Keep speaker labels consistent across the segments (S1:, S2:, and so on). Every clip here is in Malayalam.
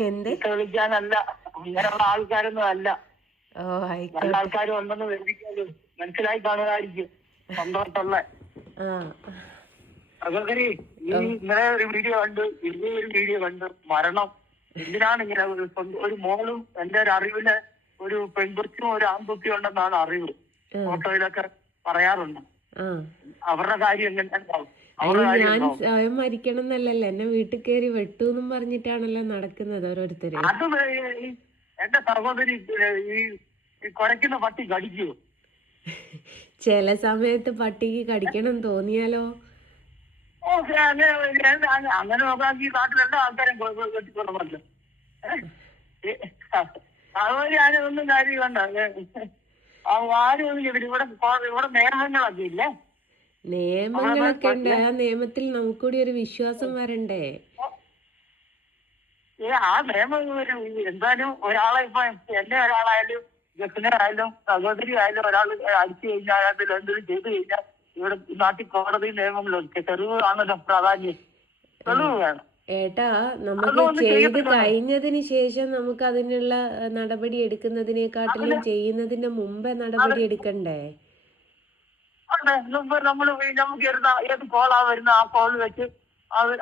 S1: എന്ത്?
S2: വിളിക്കാനല്ല. ഇങ്ങനെയുള്ള ആൾക്കാരൊന്നും അല്ല.
S1: ഓ
S2: നല്ല
S1: ആയിക്കോട്ടെ
S2: ആൾക്കാർ ഉണ്ടെന്ന് വേദിക്കാലും മനസ്സിലായി കാണുമായിരിക്കും സ്വന്തമായിട്ടുള്ള
S1: ആ.
S2: ഈ ഇന്നലെ ഒരു വീഡിയോ കണ്ട്. ഇന്നേ ഒരു വീഡിയോ കണ്ട്. മരണം. എന്തിനാണ് ഇങ്ങനെ ഒരു സ്വന്തം- ഒരു മോളും എന്റെ ഒരു അറിവിൽ ഒരു പെൺകുട്ടിയും ഒരു ആൺകുട്ടിയും ഉണ്ടെന്നാണ് അറിവ്. ഫോട്ടോയിലൊക്കെ പറയാറുണ്ട്.
S1: ആ
S2: അവരുടെ കാര്യം എങ്ങനെ
S1: ഞാൻ സ്വയം മരിക്കണം എന്നല്ലല്ലോ എന്നെ വീട്ടിൽ കയറി വെട്ടു എന്നും പറഞ്ഞിട്ടാണല്ലോ നടക്കുന്നത് ഓരോരുത്തര്.
S2: അത് ഈ എന്റെ സഹോദരി ഈ ഈ കുരയ്ക്കുന്ന പട്ടി കടിക്കൂ.
S1: ചില സമയത്ത് പട്ടിക്ക് കടിക്കണം തോന്നിയാലോ?
S2: അങ്ങനെ നോക്കാൻ നോക്കാമെങ്കിൽ നാട്ടിലെല്ലാ ആൾക്കാരും വെട്ടിക്കൊള്ളമല്ലോ അതുപോലെ ഞാനൊന്നും കാര്യം കണ്ട ആരും ഒന്നും ഇവിടെ ഇവിടെ നിയമങ്ങളൊക്കെ ഇല്ലേ?
S1: നിയമങ്ങളൊക്കെ ഉണ്ട്. ആ നിയമത്തിൽ നമുക്കൂടി ഒരു വിശ്വാസം വരണ്ടേ?
S2: ആ നിയമം എന്തായാലും ഒരാളെ ഇപ്പൊ എന്നെ ഒരാളായാലും ജസ്റ്റിനായാലും സഹോദരി ആയാലും ഒരാൾ അടിച്ചു കഴിഞ്ഞാൽ എന്തെങ്കിലും ചെയ്തു കഴിഞ്ഞാൽ ഇവിടെ നാട്ടിൽ കോടതി നിയമങ്ങളുണ്ട് തെളിവ് ആണല്ലോ പ്രാധാന്യം. തെളിവ് വേണം.
S1: ഏട്ടാ നമുക്ക് ചെയ്ത് കഴിഞ്ഞതിന് ശേഷം നമുക്ക് അതിനുള്ള നടപടി എടുക്കുന്നതിനെക്കാട്ടിലും ചെയ്യുന്നതിന് മുമ്പേ നടപടി എടുക്കണ്ടേ?
S2: അതെ മുമ്പ് നമ്മൾ നമുക്ക് വരുന്ന ഏത് കോളാ വരുന്ന ആ കോൾ വെച്ച് പോലീസ്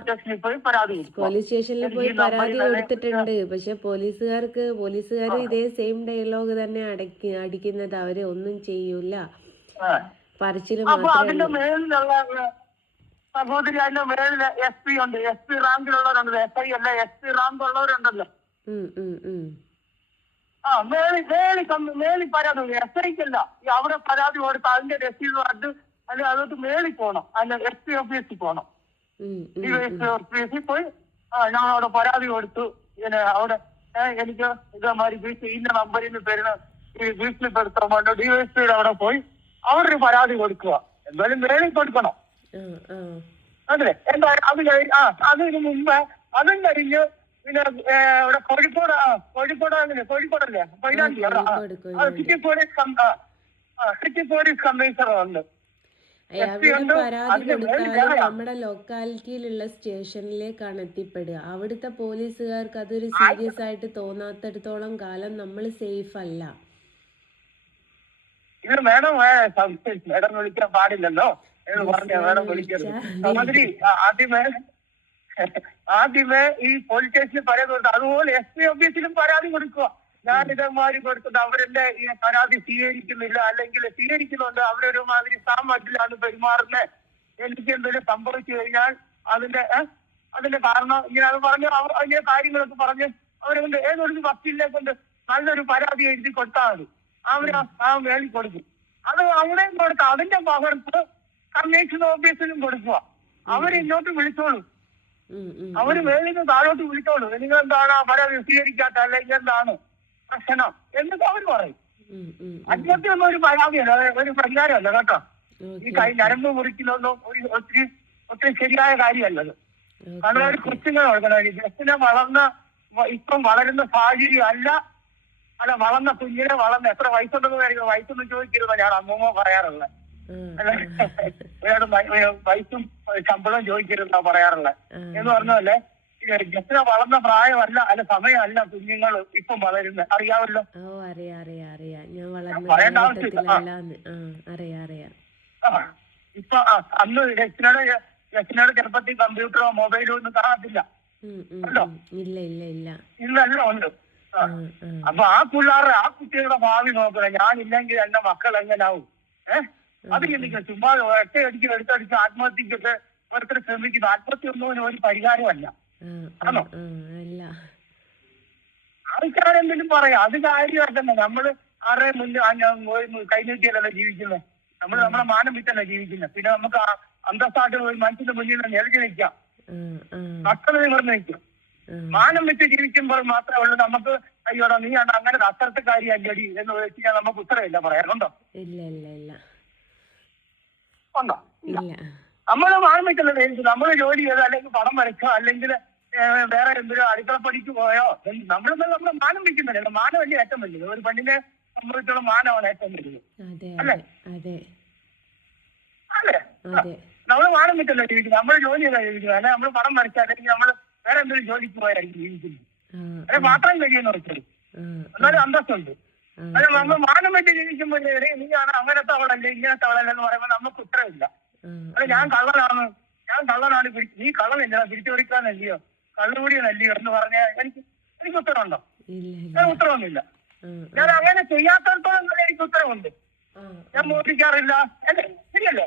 S2: സ്റ്റേഷനിൽ പോയി പരാതി കൊടുക്കണം.
S1: പോലീസ് സ്റ്റേഷനിൽ പോയി പരാതി കൊടുത്തിട്ടുണ്ട്. പക്ഷെ പോലീസുകാർക്ക് പോലീസുകാർ ഇതേ സെയിം ഡയലോഗ് തന്നെ അടക്കി അടിക്കുന്നത് അവർ ഒന്നും ചെയ്യൂല.
S2: പറച്ചിൽ സഹോദരി അതിന്റെ മേളിൽ എസ് പി ഉണ്ട്. എസ് പി റാങ്കിലുള്ളവരുണ്ടല്ലോ എസ് ഐ അല്ല എസ് പി റാങ്ക് ഉള്ളവരുണ്ടല്ലോ. ആ മേളി മേളി മേളി പരാതി എസ് ഐക്കല്ല അവിടെ പരാതി കൊടുത്ത് അതിന്റെ രസീത് അത് അല്ലെ അതോട്ട് മേളി പോണം. അല്ല എസ് പി ഓഫീസിൽ
S1: പോണം.
S2: ഈ എസ് പി ഓഫീസിൽ പോയി ആ ഞാൻ അവിടെ പരാതി കൊടുത്തു. ഇങ്ങനെ അവിടെ എനിക്ക് ഇതേമാതിരി വീട്ടിൽ ഇന്ന നമ്പറിൽ നിന്ന് തരുന്ന ഈ വീട്ടിൽപ്പെടുത്താൻ വേണ്ടി ഡി എസ് പിയുടെ അവിടെ പോയി അവിടെ ഒരു പരാതി കൊടുക്കുക. എന്തായാലും മേളി കൊടുക്കണം. അതെ. എന്തായാലും അത് കഴിഞ്ഞ് ആ അതിന് മുമ്പ് അതും കഴിഞ്ഞ് പിന്നെ ഇവിടെ കോഴിക്കോട് ആ കോഴിക്കോട് അങ്ങനെ കോഴിക്കോടല്ലേ? Koyilandy. City police city police commissioner ഉണ്ട്.
S1: പരാതി
S2: കൊടുത്താൽ.
S1: നമ്മുടെ ലൊക്കാലിറ്റിയിലുള്ള സ്റ്റേഷനിലേക്കാണ് എത്തിപ്പെടുക. അവിടുത്തെ പോലീസുകാർക്ക് അതൊരു സീരിയസ് ആയിട്ട് തോന്നാത്തടത്തോളം കാലം നമ്മൾ സേഫ് അല്ല.
S2: ഇത് മേഡം മേഡം വിളിക്കാൻ പാടില്ലല്ലോ. എന്ന് പറഞ്ഞ മേഡം വിളിക്കരുത്. ആദ്യമേ ഈ പോലീസ് സ്റ്റേഷനിൽ പരാതി കൊടുത്തു അതുപോലെ എസ് പി ഓഫീസിലും പരാതി കൊടുക്കുക. ഞാൻ ഇതേമാതിരി കൊടുത്തത് അവരുടെ ഈ പരാതി സ്വീകരിക്കുന്നില്ല അല്ലെങ്കിൽ സ്വീകരിക്കുന്നുണ്ട്. അവരൊരു മാതിരി സാമട്ടിലാണ് പെരുമാറുന്നത് എനിക്ക് എന്തെങ്കിലും സംഭവിച്ചു കഴിഞ്ഞാൽ അതിന്റെ അതിന്റെ കാരണം ഇങ്ങനെ അത് പറഞ്ഞു അവർ അതിന്റെ കാര്യങ്ങളൊക്കെ പറഞ്ഞ് അവരെ കൊണ്ട് ഏതൊരു വക്കീലിനെ കൊണ്ട് നല്ലൊരു പരാതി എഴുതി കൊടുത്താൽ മതി അവർ ആ- മേളി കൊടുക്കും. അത് അവിടെയും കൊടുത്ത അതിന്റെ പകർപ്പ് കമ്മീഷൻ ഓഫീസിലും കൊടുക്കുക. അവരിങ്ങോട്ട് വിളിച്ചോളും. അവർ മേളിൽ നിന്ന് താഴോട്ട് വിളിച്ചോളൂ. നിങ്ങൾ എന്താണ് ആ പരാതി സ്വീകരിക്കാത്ത അല്ലെങ്കിൽ എന്താണ് പ്രശ്നം എന്നൊക്കെ അവർ പറയും. ഒന്നും ഒരു പരാതിയല്ല ഒരു പരിഹാരമല്ല കേട്ടോ. ഈ കൈ ഞരമ്പ് മുറിക്കുന്നൊന്നും ഒരു ഒത്തിരി ഒത്തിരി ശരിയായ കാര്യമല്ലത് കാരണം ഒരു കൊച്ചുങ്ങൾ കൊടുക്കണം ജസ്റ്റിനെ വളർന്ന ഇപ്പം വളരുന്ന സാഹചര്യം അല്ല. അല്ല വളർന്ന കുഞ്ഞിനെ വളർന്ന എത്ര വയസ്സുണ്ടെന്ന് കാര്യങ്ങൾ വയസ്സൊന്നും ചോദിക്കരുത് ഞാൻ അമ്മൂമ്മ പറയാറുള്ളത്. ഇവരോട് വയ- വയ- വയസ്സും ശമ്പളവും ചോദിക്കരുതാ പറയാറുള്ളത്.
S1: എന്ന്
S2: എന്ന് പോലെ ജസ്റ്റിനെ വളർന്ന പ്രായമല്ല അല്ല സമയമല്ല കുഞ്ഞുങ്ങൾ ഇപ്പം വളരുന്നത്.
S1: അറിയാവല്ലോ?
S2: പറയേണ്ട ആവശ്യമില്ല. ഇപ്പൊ അന്ന് ജസ്റ്റിനോട് ജസ്റ്റിനോട് ചെറുപ്പത്തിൽ കമ്പ്യൂട്ടറോ മൊബൈലോ ഒന്നും കാണത്തില്ല.
S1: ഇല്ല ഇല്ല ഇല്ല.
S2: ഇന്നെല്ലാം ഉണ്ട്. അപ്പൊ ആ പിള്ളേരുടെ ആ കുട്ടികളുടെ ഭാവി നോക്കണം. ഞാനില്ലെങ്കിൽ എന്റെ മക്കൾ എങ്ങനാവും? ഏഹ് അത് ചിന്തിക്കണം ചുമ്മാ ഒറ്റയടിക്ക് എടുത്തടിച്ച് ആത്മഹത്യക്കൊക്കെ ഓരോരുത്തർ ശ്രമിക്കുന്നു. ആത്മഹത്യ ഒന്നും ഒരു പരിഹാരമല്ല. ആണോ? ആൾക്കാരെന്തെങ്കിലും പറയാം. അത് കാര്യമാക്കണ്ട നമ്മൾ ആരെ മുന്നിൽ കൈനീട്ടിയല്ലല്ലോ ജീവിക്കുന്നത്? നമ്മൾ നമ്മളെ മാനം വിറ്റല്ല ജീവിക്കുന്നത്? പിന്നെ നമുക്ക് അന്തസ്സായിട്ട് ഒരു മനുഷ്യന്റെ മുന്നിൽ നിലച്ചു നിൽക്കാം. മക്കളെ നിവർന്ന് നിൽക്കാം. മാനം വിറ്റ് ജീവിക്കുമ്പോൾ മാത്രമേ ഉള്ളൂ നമുക്ക് അയ്യോടാ നീ അങ്ങനെ അത്തരത്തെ കാര്യം അല്ലടി എന്ന് വെച്ചാൽ നമുക്ക് ഉത്തരവില്ല പറയാറുണ്ടോ
S1: ഇല്ല ഇല്ല ഇല്ല.
S2: ഉണ്ടോ? നമ്മൾ വെച്ചല്ലോ നമ്മൾ ജോലി ചെയ്തോ അല്ലെങ്കിൽ പടം വരച്ചോ അല്ലെങ്കിൽ വേറെ എന്തൊരു അടുക്കള പണിക്ക് പോയോ? നമ്മൾ നമ്മുടെ മാനം വെക്കുന്നില്ല. മാനം വലിയ ഏറ്റവും വലുത് ഒരു പെണ്ണിനെ സംബന്ധിച്ചുള്ള മാനമാണ് ഏറ്റവും വലുത്
S1: അതെ
S2: അല്ലേ? അല്ലേ? നമ്മൾ മാനം വെച്ചല്ലോ ജീവിക്കുന്നത്? നമ്മൾ ജോലി ചെയ്താൽ ജീവിക്കുന്നത്. അല്ലെ? നമ്മൾ പടം വരച്ച അല്ലെങ്കിൽ നമ്മൾ വേറെ എന്തൊരു ജോലിക്ക് പോയായിരിക്കും ജീവിക്കുന്നത്. അല്ലെ? മാത്രം കഴിയുന്ന വെച്ചത് എന്നാലും അന്തസ്സുണ്ട്. അത് നമ്മൾ മാനം വെച്ച് ജീവിക്കുമ്പോൾ നീയാണ് അങ്ങനത്തെ അവളല്ലേ ഇങ്ങനത്തെ അവളല്ലേ എന്ന് പറയുമ്പോൾ നമുക്ക് ഉത്തരവില്ല അത് ഞാൻ കള്ളനാണ്. ഞാൻ കള്ളനാണ് നീ നീ കള്ളനല്ല തിരിച്ചു പിടിക്കാനല്ലയോ കള്ളുകൂടിയല്ലയോ എന്ന് പറഞ്ഞാൽ എനിക്ക് എനിക്ക് ഉത്തരവുണ്ടോ ഞാൻ ഉത്തരവൊന്നുമില്ല ഞാൻ അങ്ങനെ ചെയ്യാത്തടത്തോളം തന്നെ എനിക്ക് ഉത്തരവുണ്ട് ഞാൻ മോഷിക്കാറില്ല ഇല്ലല്ലോ ശരിയല്ലേ?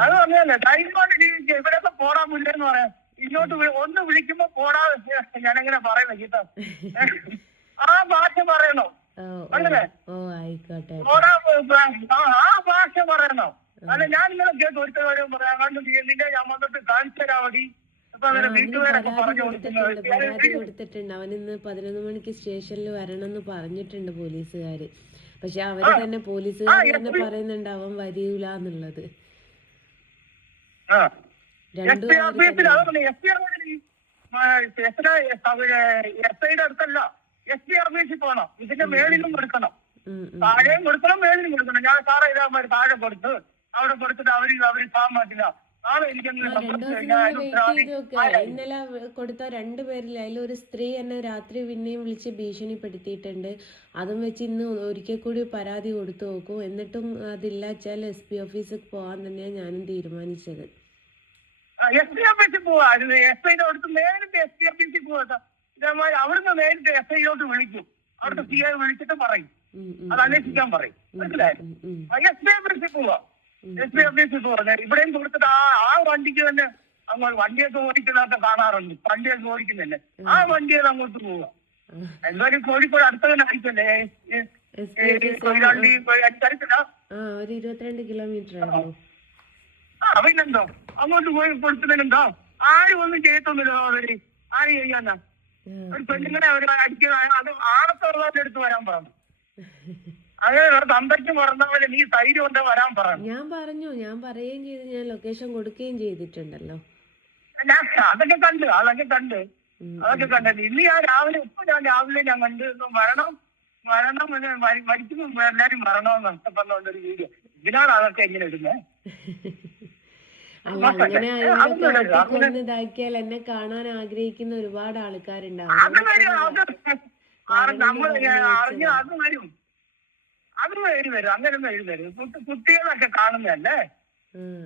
S2: അത് പറഞ്ഞല്ലേ ധൈര്യമായിട്ട് ജീവിക്കുക. ഇവിടെയൊക്കെ പോടാൻ മുല്ലെന്ന് പറയാം. ഇങ്ങോട്ട് ഒന്ന് വിളിക്കുമ്പോ പോടാ ഞാനെങ്ങനെ പറയുന്നത് ഗീത ആ ഭാഷ പറയണോ?
S1: ഓ ആയിക്കോട്ടെ
S2: ആ, ഭാഷ പറയണോ. അല്ല ഞാൻ ഇന്നലെ കേട്ട് ഒരു കാര്യം പറയാം കണ്ടു നിന്നെ ഞാൻ വന്നിട്ട് കാണിച്ചു തരാ മതി
S1: കൊടുത്തിട്ടുണ്ട് അവൻ ഇന്ന് പതിനൊന്ന് മണിക്ക് സ്റ്റേഷനിൽ വരണം എന്ന് പറഞ്ഞിട്ടുണ്ട് പോലീസുകാര്. പക്ഷെ അവർ തന്നെ പോലീസുകാർ തന്നെ പറയുന്നുണ്ട് അവൻ വരില്ല എന്നുള്ളത്. രണ്ടു
S2: എസ് ഐയുടെ അടുത്തല്ല. എസ് പി ഓഫീസിൽ വേണം ഇതിന്റെ മേളിലും കൊടുക്കണം. താഴെയും കൊടുക്കണം മേളിലും കൊടുക്കണം. ഞാൻ സാറേ ഇതാ താഴെ കൊടുത്ത് അവിടെ കൊടുത്തിട്ട് അവർ അവർ സാൻ മാറ്റില്ല.
S1: ഇന്നലെ കൊടുത്ത രണ്ടു പേരിൽ അതിലൊരു സ്ത്രീ എന്നെ രാത്രി പിന്നെയും വിളിച്ച് ഭീഷണിപ്പെടുത്തിയിട്ടുണ്ട്. അതും വെച്ച് ഇന്ന് ഒരിക്കൽ കൂടി പരാതി കൊടുത്തു നോക്കും. എന്നിട്ടും അതില്ല വെച്ചാൽ എസ് പി ഓഫീസിൽ പോകാൻ തന്നെയാണ് ഞാനും തീരുമാനിച്ചത്.
S2: എസ് പി ഓഫീസിൽ പോവാ. എസ് ഐയുടെ അടുത്ത് നേരിട്ട് എസ് പി ഓഫീസിൽ പോവാ ഇതേമാതിരി അവിടുന്ന് നേരിട്ട് എസ് ഐയോട്ട് വിളിക്കും. അവിടുത്തെ സി ഐ വിളിച്ചിട്ട് പറയും. അത് അന്വേഷിക്കാൻ പറയും. മനസ്സിലായോ? എസ് ബി പി ഓഫീസിൽ പോവാ. എസ് പി ഓഫീസിൽ പോവാ. ഇവിടെയും കൊടുത്തിട്ട് ആ ആ വണ്ടിക്ക് തന്നെ അങ്ങോട്ട് വണ്ടിയൊക്കെ ഓടിക്കുന്നതൊക്കെ കാണാറുണ്ട്. വണ്ടിയൊക്കെ ഓടിക്കുന്നില്ലേ? ആ വണ്ടിയിൽ അങ്ങോട്ട് പോവാ.
S1: ആ.
S2: എന്തായാലും കോഴിക്കോട് അടുത്ത തന്നെ ആയിരിക്കല്ലേ കൊയിലാണ്ടി അടുത്തല്ല
S1: ആ ഒരു ഇരുപത്തിരണ്ട് കിലോമീറ്റർ ആണല്ലോ.
S2: ആ പിന്നെന്തോ? അങ്ങോട്ട് പോയി കൊടുത്തതിനെന്തോ ആരും ഒന്നും ചെയ്യത്തൊന്നുമില്ല ആര് ചെയ്യാനാ?
S1: ആ,
S2: ഒരു പെണ്ണിങ്ങനെ അവർ അടിക്കുന്ന അത് ആളത്തുള്ളവരുടെ അടുത്ത് വരാൻ പറഞ്ഞു. അങ്ങനെ തന്തയ്ക്ക് പോലെ നീ ധൈര്യം കൊണ്ട് വരാൻ പറഞ്ഞു.
S1: ഞാൻ പറഞ്ഞു ഞാൻ പറയുകയും ചെയ്തു ഞാൻ ലൊക്കേഷൻ കൊടുക്കുകയും ചെയ്തിട്ടുണ്ടല്ലോ.
S2: ഞാൻ അതൊക്കെ കണ്ട് അതൊക്കെ കണ്ട്. അതൊക്കെ കണ്ടത് ഇന്ന് ഞാൻ രാവിലെ ഇപ്പൊ ഞാൻ രാവിലെ ഞാൻ കണ്ട് മരണം മരണം മരിക്കുമ്പോ എല്ലാരും മരണമെന്ന് നഷ്ടപ്പെടുന്നൊരു വീഡിയോ ഇതിനാണ് അതൊക്കെ എങ്ങനെ ഇടുന്നത്
S1: അല്ല അങ്ങനെ ഇതാക്കിയാൽ എന്നെ കാണാൻ ആഗ്രഹിക്കുന്ന ഒരുപാട് ആൾക്കാരുണ്ടാവും.
S2: അത് വരും വരും. അങ്ങനെ വരും വരും. കുട്ടി- കുട്ടികളൊക്കെ കാണുന്നതല്ലേ?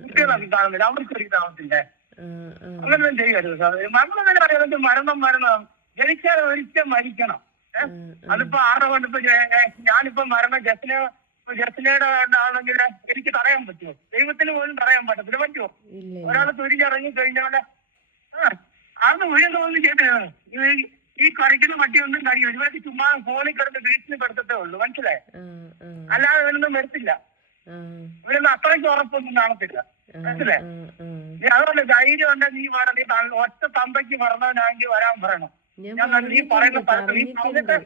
S2: കുട്ടികളൊക്കെ കാണുന്നില്ല. അവർക്ക് താമസില്ലേ അങ്ങനൊന്നും ചെയ്യരുത് നമ്മളെങ്ങനെ പറയുന്നത് മരണം മരണം ജനിച്ചാൽ ഒരിക്കൽ മരിക്കണം. അതിപ്പോ ആരുടെ കൊണ്ട് ഇപ്പൊ ജെ- ഏ, ഞാനിപ്പോ മരണം ജസ്റ്റിനെ ജസ്റ്റിനയുടെ ആണെങ്കിൽ എനിക്ക് തടയാൻ പറ്റുമോ? ദൈവത്തിന് പോലും തടയാൻ പറ്റത്തില്ല. പറ്റുമോ? ഒരാൾ തുരിഞ്ഞിറങ്ങി കഴിഞ്ഞാൽ ആ ഒരു വീണ്ടും ചെയ്തത് ഈ കറിക്കുന്ന പട്ടിയൊന്നും കഴിയും ഒരുപാട് ചുമ്മാ ഫോണിൽ കിടന്ന് വീട്ടിൽ പെടുത്തേ ഉള്ളൂ. മനസ്സിലായി? അല്ലാതെ ഇവരൊന്നും വരത്തില്ല. ഇവരൊന്നും അത്രയ്ക്ക് ഉറപ്പൊന്നും കാണത്തില്ല. മനസ്സിലായി. നീ അതുകൊണ്ട് ധൈര്യം ഉണ്ട് നീ വേണം. നീ ഒറ്റ തമ്പയ്ക്ക് പറഞ്ഞവനാണെങ്കിൽ വരാൻ പറയണം.
S1: ഞാൻ
S2: നീ പറയുന്ന സ്ഥലത്ത് നീ പറഞ്ഞിട്ട്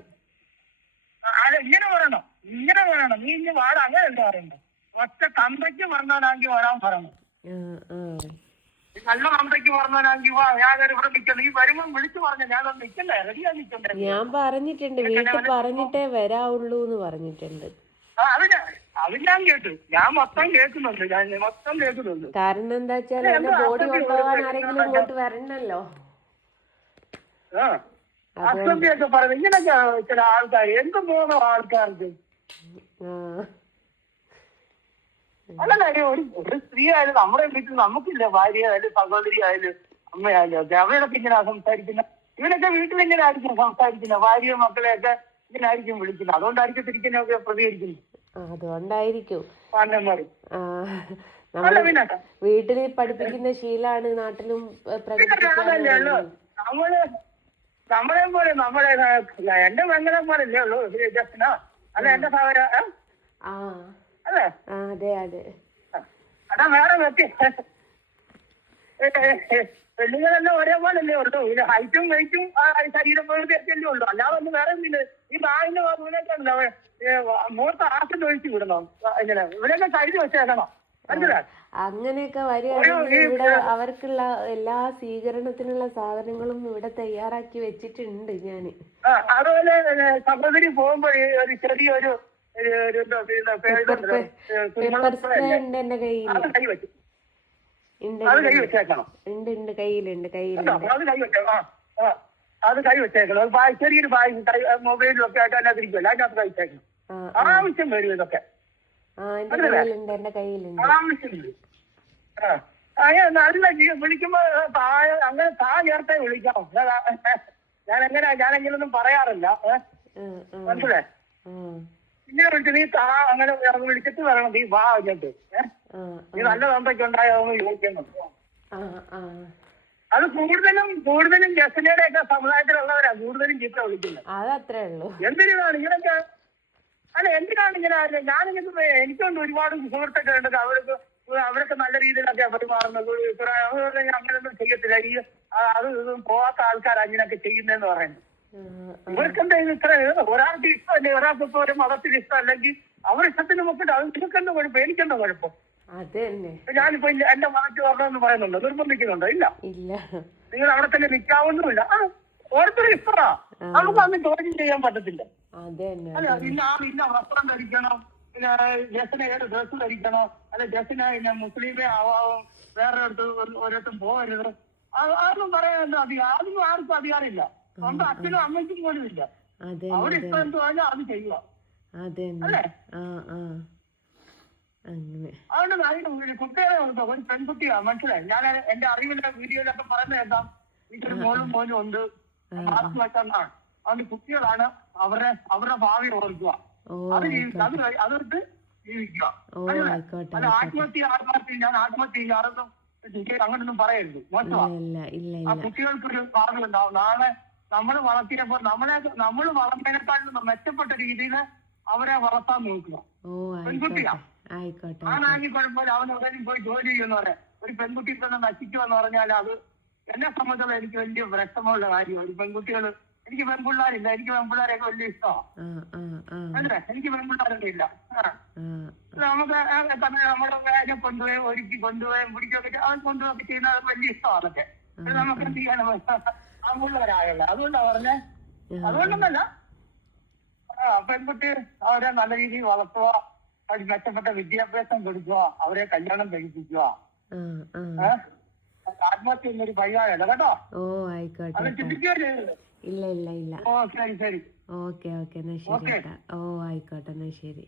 S2: ഇങ്ങനെ പറയണം? ഇങ്ങനെ പറയണം നീ ഇനി വാട. അങ്ങനെ എന്താ പറയണ്ടത് ഒറ്റ തന്തയ്ക്ക് പറഞ്ഞാലാങ്കി വരാൻ പറഞ്ഞു. നല്ല തന്തയ്ക്ക് പറഞ്ഞാലാങ്കി വാ. ഞാൻ ഇവിടെ നിൽക്കണം നീ വരുമ്പോൾ വിളിച്ചു പറഞ്ഞ ഞാനൊന്ന് നിൽക്കണ്ടേ റെഡിയാ നിൽക്കണ്ടേ?
S1: ഞാൻ പറഞ്ഞിട്ടുണ്ട്. വീട്ടിൽ പറഞ്ഞിട്ടേ വരാവുള്ളൂ എന്ന് പറഞ്ഞിട്ടുണ്ട്.
S2: അത് ഞാൻ അത് ഞാൻ കേട്ടു. ഞാൻ മൊത്തം കേൾക്കുന്നുണ്ട്. ഞാൻ മൊത്തം കേൾക്കുന്നുണ്ട്.
S1: കാരണം എന്താ വെച്ചാൽ എന്റെ ബോഡി കൊണ്ടുപോകാൻ ആരെങ്കിലും ഇങ്ങോട്ട് വരണല്ലോ
S2: ആ. അസഭ്യൊക്കെ പറയുന്നത് ഇങ്ങനൊക്കെ ചില ആൾക്കാർ എന്ത് പോകുന്നു ആൾക്കാർക്ക്?
S1: ആ
S2: അല്ലല്ല ഒരു സ്ത്രീ ആയാലും നമ്മുടെ വീട്ടിൽ നമുക്കില്ല ഭാര്യ ആയാലും സഹോദരി ആയാലും അമ്മയായാലും ഒക്കെ. അവരൊക്കെ ഇങ്ങനെ സംസാരിക്കുന്ന ഇവരൊക്കെ വീട്ടിൽ ഇങ്ങനെ ആയിരിക്കും സംസാരിക്കുന്നത് ഭാര്യയും മക്കളെയൊക്കെ ഇങ്ങനെ ആയിരിക്കും വിളിക്കുന്നത്. അതുകൊണ്ടായിരിക്കും തിരിക്കുന്നൊക്കെ പ്രതികരിക്കുന്നത്.
S1: അതുകൊണ്ടായിരിക്കും.
S2: അല്ല
S1: വീട്ടിൽ പഠിപ്പിക്കുന്ന ശീലാണ് നാട്ടിലും
S2: നമ്മളെ പോലെ നമ്മളെ എന്റെ പെങ്ങളെ പോലെ അല്ലേ ഉള്ളൂ ജസ്റ്റിന അല്ല എന്റെ സഹോദര അല്ലേ
S1: അതെ? അതെ
S2: അതാ. വേറെ പെണ്ണുങ്ങളെല്ലാം ഒരേപോലല്ലേ ഉള്ളൂ. ഇത് ഹൈറ്റും വെയിറ്റും ശരീരം പ്രകൃതിയൊക്കെ ഉള്ളൂ. അല്ലാതെ ഒന്നും വേറെ ഒന്നുമില്ല ഈ ബാഗിന്റെ ഇവനൊക്കെയല്ലോ മൂത്ത ആസിഡ് ഒഴിച്ചു വിടണം ഇങ്ങനെ. ഇവരൊക്കെ കഴുതി വെച്ചേക്കണം.
S1: അങ്ങനെയൊക്കെ വരികയാണെങ്കിൽ ഇവിടെ അവർക്കുള്ള എല്ലാ സ്വീകരണത്തിനുള്ള സാധനങ്ങളും ഇവിടെ തയ്യാറാക്കി വെച്ചിട്ടുണ്ട്
S2: ഞാൻ അതുപോലെ സഹോദരി പോകുമ്പോൾ ഒരു ചെറിയൊരു
S1: ഉണ്ട് എന്റെ കയ്യിൽ ഉണ്ട് ഉണ്ട്. കയ്യിലുണ്ട് കയ്യിലുണ്ട്.
S2: അത് കൈ വെച്ചേക്കണം. അത് ചെറിയൊരു ബാഗ് കൈ മൊബൈലും ഒക്കെ ആയിട്ട് അതിനകത്ത് ഇരിക്കുമല്ലോ അതിനകത്ത് ആവശ്യം വരും ഇതൊക്കെ.
S1: എന്റെ കയ്യിലുണ്ട്
S2: നല്ല വിളിക്കുമ്പോ താഴെ അങ്ങനെ താ ചേർത്തേ വിളിക്കാം. ഞാൻ എങ്ങനെ ഞാൻ എങ്ങനെയൊന്നും പറയാറില്ല.
S1: മനസ്സിലേ
S2: പിന്നെ വിളിച്ചു നീ താ അങ്ങനെ ഇറങ്ങി വിളിച്ചിട്ട് വരണം. നീ വാ ഇങ്ങോട്ട്. നീ നല്ല തമ്പയ്ക്ക് ഉണ്ടായോന്ന് ചോദിക്കുന്നു അത് കൂടുതലും കൂടുതലും ജസനയുടെ ഒക്കെ സമുദായത്തിലുള്ളവരാ. കൂടുതലും ചീത്ത വിളിക്കുന്നത്.
S1: അതത്രേ ഉള്ളൂ.
S2: എന്തിനാണ് ഇങ്ങനൊക്കെ അല്ല എന്തിനാണ് ഇങ്ങനെ ഞാൻ ഞാനിങ്ങനെ എനിക്കുണ്ട് ഒരുപാട് സുഹൃത്തൊക്കെ ഉണ്ട്. അവർക്ക് അവരൊക്കെ നല്ല രീതിയിലൊക്കെ പെരുമാറുന്നത് അങ്ങനെയൊന്നും ചെയ്യത്തില്ല. ഈ അത് പോവാത്ത ആൾക്കാർ അങ്ങനെയൊക്കെ ചെയ്യുന്നതെന്ന് പറയുന്നത്. ഇവർക്കെന്താ ഇത് ഇത്ര ഒരാൾക്ക് ഇഷ്ടമല്ലേ? ഒരാൾക്ക് ഇപ്പൊ ഒരു മതത്തിന് ഇഷ്ടം അല്ലെങ്കിൽ അവർ ഇഷ്ടത്തിന് നോക്കിട്ട് അത് നിനക്കെന്താ കുഴപ്പം? എനിക്കെന്താ കുഴപ്പം? ഞാനിപ്പോ എന്റെ മാറ്റി വരണമെന്ന് പറയുന്നുണ്ടോ. നിർബന്ധിക്കുന്നുണ്ടോ? ഇല്ല. നിങ്ങൾ അവിടെ തന്നെ നിൽക്കാവുന്നുമില്ല. ആ ഓരോരുത്തരും ഇഷ്ടമാ. നമുക്ക് അന്ന് ചോദ്യം ചെയ്യാൻ പറ്റത്തില്ല. അല്ല പിന്നെ ആൾ ഇന്ന വസ്ത്രം ധരിക്കണം പിന്നെ ജസിനെ ഏത് ഡ്രസ് ധരിക്കണം അല്ലെ ജസിനെ പിന്നെ മുസ്ലിമേ ആവാം വേറെ അടുത്ത് ഒരിടത്തും പോകരുത് അതൊന്നും പറയാൻ അധികം അതൊന്നും ആർക്കും അധികാരമില്ല. സ്വന്തം അച്ഛനും അമ്മയ്ക്കും പോലും ഇല്ല.
S1: അത്
S2: അവിടെ ഇഷ്ടം എന്ത് പറഞ്ഞാൽ അത് ചെയ്യുക. അല്ലേ?
S1: ആ ആ.
S2: അതുകൊണ്ട് അതിന് കുട്ടികളെ ഒരു പെൺകുട്ടിയാ മനസ്സിലായി? ഞാൻ എന്റെ അറിവിലെ വീഡിയോയിലൊക്കെ പറയുന്നത് എന്താ? വീട്ടിൽ മോനും മോനും ഉണ്ട്. മാസ്ക് വെച്ചെന്നാണ് അതുകൊണ്ട് കുട്ടികളാണ് അവരുടെ അവരുടെ ഭാവി ഓർക്കുക അത് അത് അതെടുത്ത് ജീവിക്കുക. അല്ല ആത്മഹത്യ ആത്മഹത്യ ഞാൻ ആത്മഹത്യ ചെയ്യാറൊന്നും അങ്ങനൊന്നും പറയരുത്. മോശമാ ആ കുട്ടികൾക്കൊരു ഉണ്ടാവും. നാളെ നമ്മൾ വളർത്തിയപ്പോ നമ്മളെ നമ്മൾ വളർന്നതിനെക്കാളും മെച്ചപ്പെട്ട രീതിയിൽ അവരെ വളർത്താൻ നോക്കുക. പെൺകുട്ടിയാ? ആണാങ്കിൽ കുഴപ്പമില്ല. അവൻ ഉടനെ പോയി ജോലി ചെയ്യുന്ന പറയാ ഒരു പെൺകുട്ടി തന്നെ നശിക്കുക എന്ന് പറഞ്ഞാൽ അത് എന്നെ സംബന്ധിച്ചുള്ള എനിക്ക് വലിയ വിഷമമുള്ള കാര്യമാണ്. പെൺകുട്ടികൾ എനിക്ക് പെൺപിള്ളാരില്ല. എനിക്ക് പെൺപിള്ളാരെയൊക്കെ വലിയ ഇഷ്ടമാണ് എനിക്ക് പെൺപിള്ളാരൊന്നും ഇല്ല നമുക്ക് തമ്മിൽ നമ്മുടെ വേഗം കൊണ്ടുപോയി ഒരുക്കി കൊണ്ടുപോയി പിടിക്കുകയൊക്കെ അത് കൊണ്ടുപോയി ചെയ്യുന്നത് അത് വലിയ ഇഷ്ടമാണ് അതൊക്കെ അത് നമുക്ക് എന്ത് ചെയ്യാനും ആൺപിള്ളേരായുള്ള അതുകൊണ്ടാ പറഞ്ഞേ. അതുകൊണ്ടൊന്നല്ല. ആ പെൺകുട്ടി അവരെ നല്ല രീതിയിൽ വളർത്തുക. അവർ മെച്ചപ്പെട്ട വിദ്യാഭ്യാസം കൊടുക്കുക. അവരെ കല്യാണം കഴിപ്പിക്കുക. ആത്മഹത്യ എന്നൊരു പരിഹാരമല്ല കേട്ടോ? അത് ചിന്തിക്കുകയോ ചെയ്യരുത്.
S1: ഇല്ല ഇല്ല ഇല്ല. Okay okay. എന്നാ ശരി
S2: ഓക്കേ.
S1: ഏട്ടാ. ഓ ആയിക്കോട്ടെ. എന്നാ ശരി.